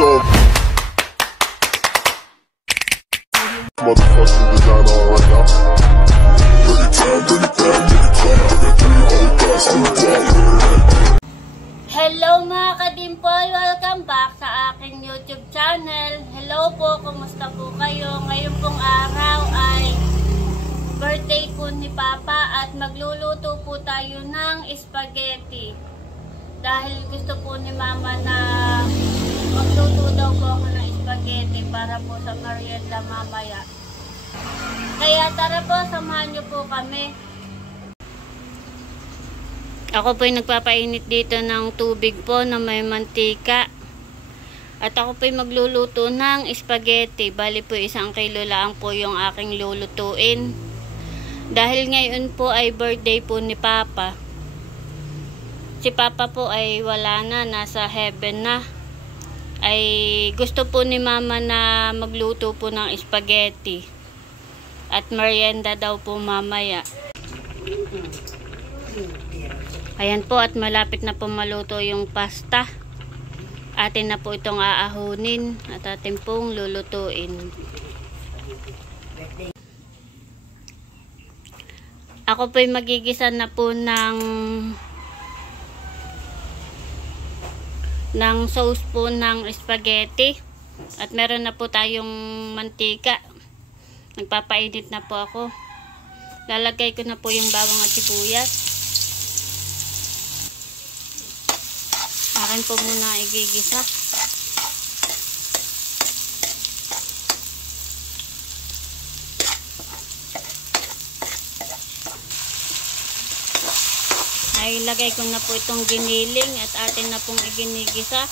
So motherfucking designer right now. Hello mga kadimpol! Welcome back sa aking YouTube channel. Hello po, kumusta po kayo? Ngayon pong araw ay birthday po ni Papa at magluluto po tayo ng spaghetti. Dahil gusto po ni Mama na magluto daw po ako ng spaghetti para po sa merienda mamaya. Kaya tara po, samahan niyo po kami. Ako po ay nagpapainit dito ng tubig po na may mantika. At ako po ay magluluto ng spaghetti. Bali po 1 kilo lang po yung aking lulutuin. Dahil ngayon po ay birthday po ni Papa. Si Papa po ay wala na, nasa heaven na. Ay gusto po ni Mama na magluto po ng spaghetti. At merienda daw po mamaya. Ayan po, at malapit na po maluto yung pasta. Atin na po itong aahunin at atin pong lulutuin. Ako po'y magigisa na po ng sauce po ng spaghetti. At meron na po tayong mantika. Nagpapainit na po ako. Lalagay ko na po yung bawang at sibuyas. Akin po muna igigisa. Ay, ilagay ko na po itong giniling at atin na pong iginigisa.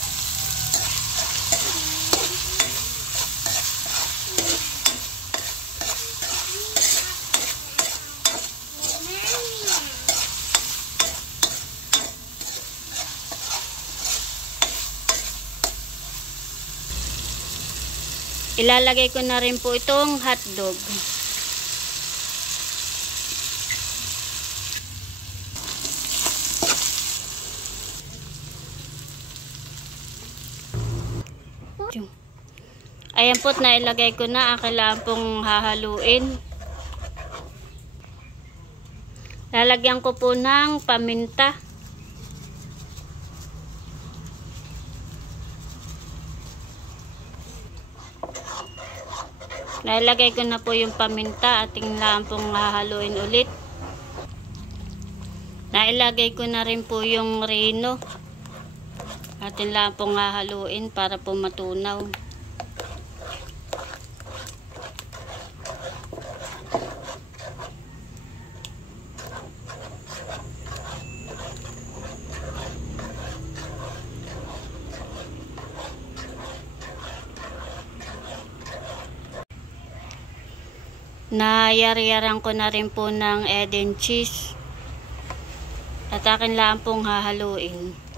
Ilalagay ko na rin po itong hotdog. Ayan po, nailagay ko na. Kailangan pong hahaluin. Lalagyan ko po ng paminta. Nalagay ko na po yung paminta at tingnan pong hahaluin ulit. Nailagay ko na rin po yung reno. At tingnan pong hahaluin para po matunaw. Nayari-yaran ko na rin po ng egg and cheese. At akin lang pong hahaluin.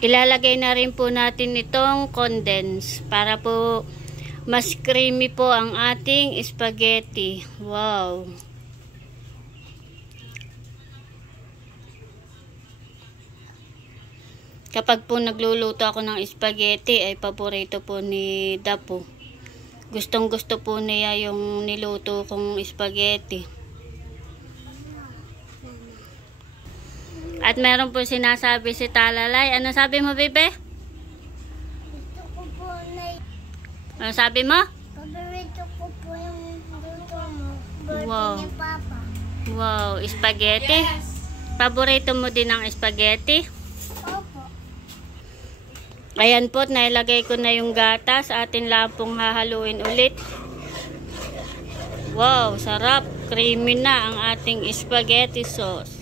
Ilalagay na rin po natin itong condense para po mas creamy po ang ating spaghetti. Wow! Kapag po nagluluto ako ng spaghetti ay paborito po ni Dapo. Gustong gusto po niya yung niluto kong spaghetti. At meron po sinasabi si Talalay. Ano sabi mo, bebe? Gusto ko po na... Ano sabi mo? Paborito ko po yung luto mo. Birthday Wow. ni Papa. Wow, spaghetti? Yes. Paborito mo din ang spaghetti? Opo. Ayan po, nailagay ko na yung gatas. Atin lang pong hahaluin ulit. Wow, sarap. Creamy na ang ating spaghetti sauce.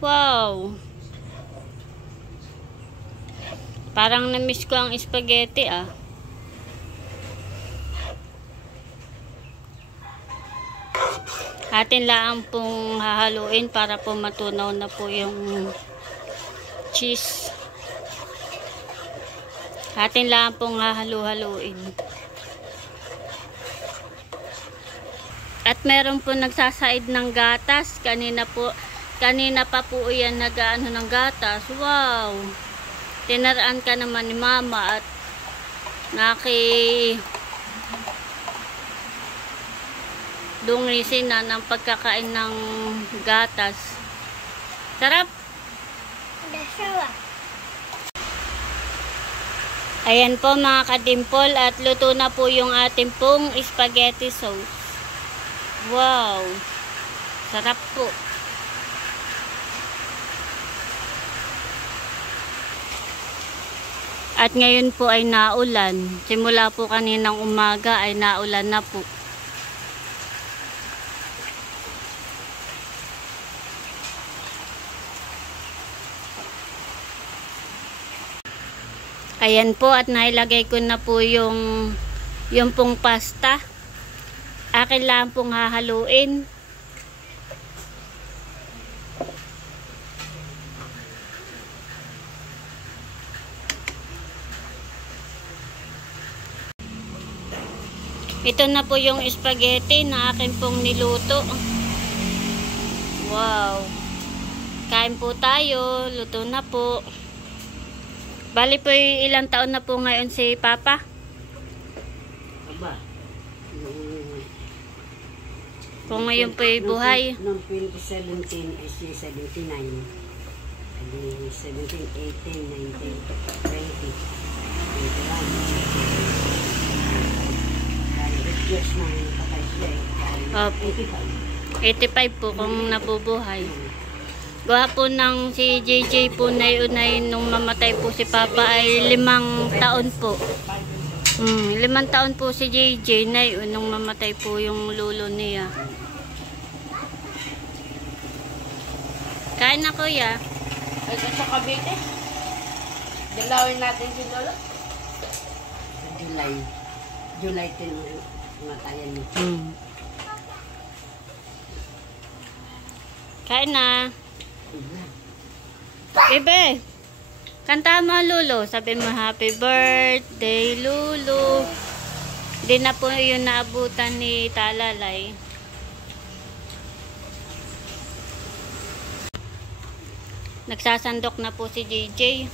Wow. Parang na-miss ko ang spaghetti ah. Atin lang pong hahaluin para po matunaw na po yung cheese. Atin lang pong hahalu-haluin. At meron po nagsasaid ng gatas. Kanina pa po yan nag-ano ng gatas. Wow! Tinaraan ka naman ni Mama at dungisin na ng pagkakain ng gatas. Sarap! Sarap. Ayan po mga kadimpol at luto na po yung ating pong spaghetti sauce. Wow! Sarap po. At ngayon po ay naulan. Simula po kaninang umaga ay naulan na po. Ayan po at nailagay ko na po yung pong pasta. Akin lang pong hahaluin. Ito na po yung spaghetti na akin pong niluto. Wow. Kain po tayo. Luto na po. Bali po ilang taon na po ngayon si Papa? Aba, Kung ngayon po buhay. Noong 2017 ay siya 79. Adi 17, 18, 19, 20, 21. 8 years na patay siya eh. Opo. 85 po kung nabubuhay. Gawa po ng si JJ po na unay nung mamatay po si Papa ay 5 taon po. 5 taon po si JJ na nung mamatay po yung lolo niya. Kain na kuya. Ay, sa Cavite. Dalawin natin si Lolo. July 10 matayan mo. Kain na. Bebe, kanta mo Lolo. Sabi mo happy birthday Lolo. Di na po yung naabutan ni Talalay. Nagsasandok na po si JJ.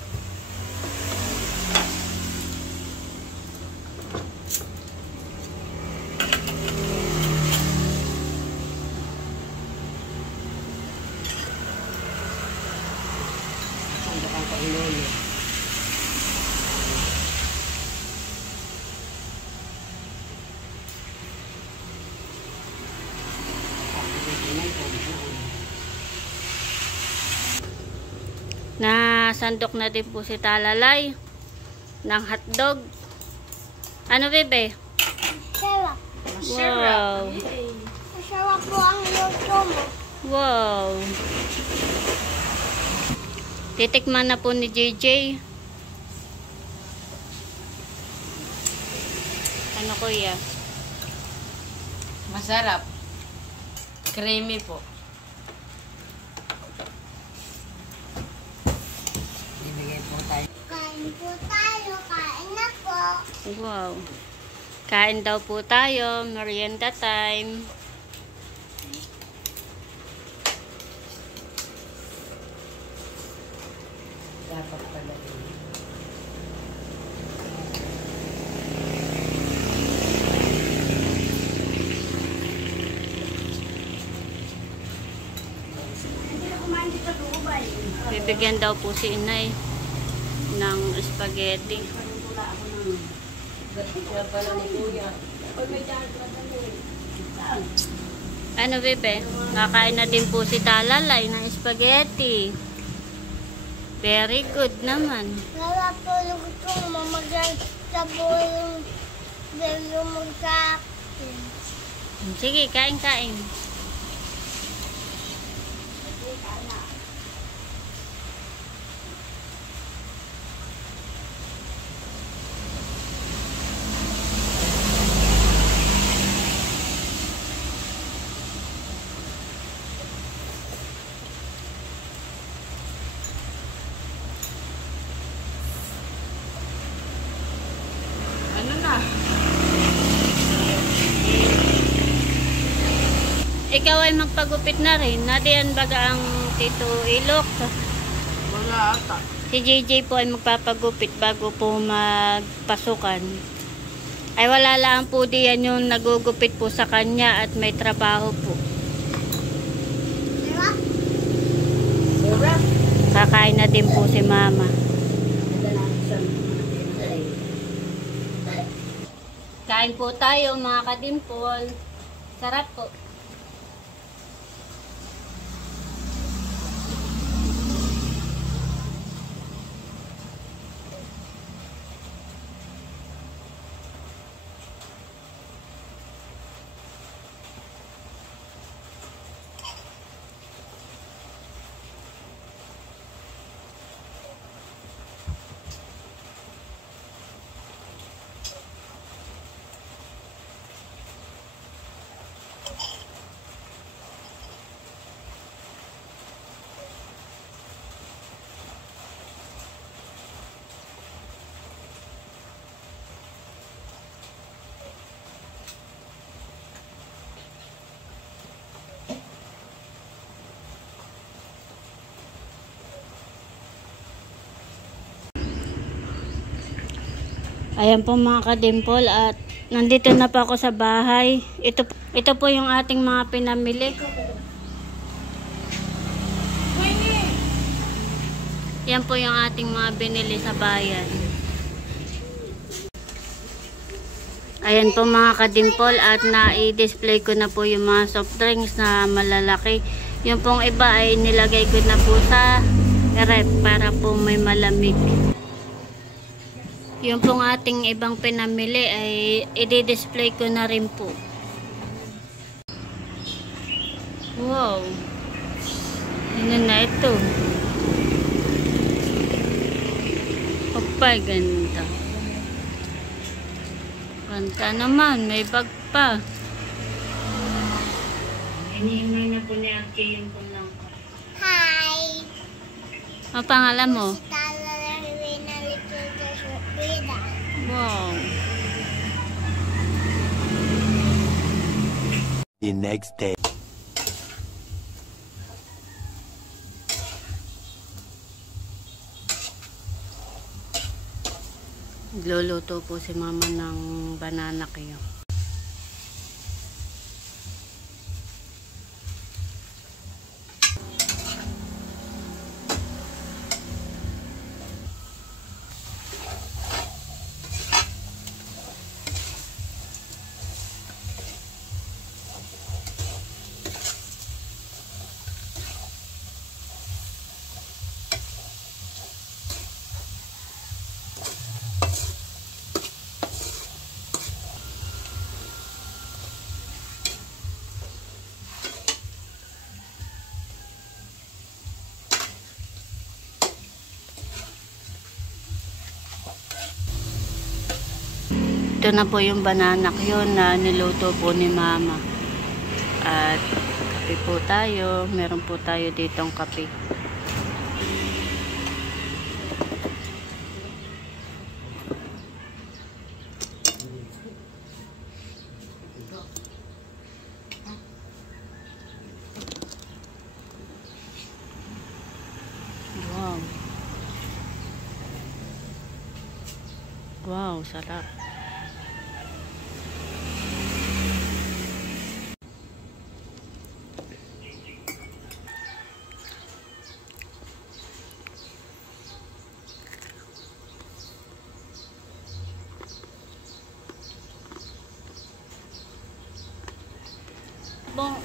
Sandokan ko ilolo. Nasandok na din po si Talalay ng hotdog. Ano bebe? Sarap. Wow. Masarap po ang luto mo. Wow. Titikman na po ni JJ. Ano kuya? Masarap. Creamy po. Ibigay po tayo. Kain po tayo. Kain na po. Wow. Kain daw po tayo. Merienda time. Dapat pala yun. Bibigyan daw po si inay ng spaghetti. Ano bebe? Nakain na din po si Talalay ng spaghetti. Very good naman. Sarap po luto mo. Magay sa buong delo mo sa akin. Sige, kain. Ano na? Ikaw ay magpagupit na rin. Nadiyan baga ang Tito Ilok. Wala ata. Si JJ po ay magpapagupit bago po magpasukan. Ay wala lang po diyan yung nagugupit po sa kanya at may trabaho po. Sarap. Kakain na din po si Mama. Kain po tayo mga kadimpol. Sarap po. Ayan po mga kadimpol at nandito na po ako sa bahay. Ito po yung ating mga pinamili. Yan po yung ating mga binili sa bayan. Ayan po mga kadimpol at na-i-display ko na po yung mga soft drinks na malalaki. Yung pong iba ay nilagay ko na po sa ref para po may malamig. Yung pong ating ibang pinamili ay i-display ko na rin po. Wow! Ano na ito? Opay, ganda. Ganda naman, may bag pa. Hinihimay na po ni Aki yung pulang ko. Hi! Ano pangalan mo? Wow. The next day. Luluto po si Mama ng banana kayo. Ito na po yung banana yun na niluto po ni Mama. At kape po tayo. Meron po tayo ditong kape. Wow. Wow, sarap.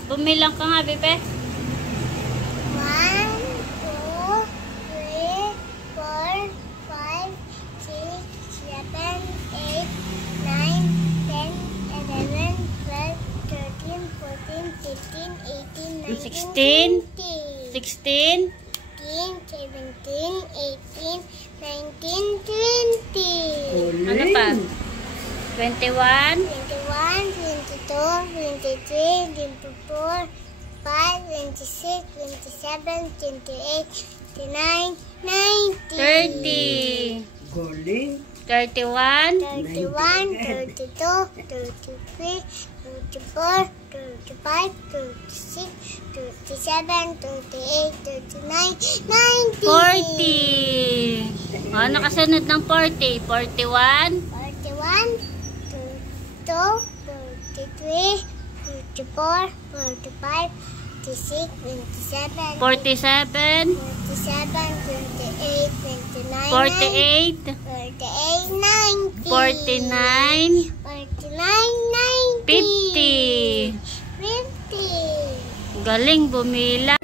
Bumilang ka nga, Bebe. 1, 2, 3, 4, 5, 6, 7, 8, 9, 10, 11, 12, 13, 16, 17, 16, 17, 18, 19, 20. ano pa? 21, 21, 22, 23, 24, 5, 26, 27, 28, 29, 90. 30, Galing. 31, 31, 32, 33, 34, 35, 36, 37, 38, 39, 90. 40. O, nakasunod ng 40. 41, 41, 42, 43, 44, 45, 46, 27, 47, 47, 28, 29, 48, 48, 90. 49, 49, 90. 50. 50. Galing bumila.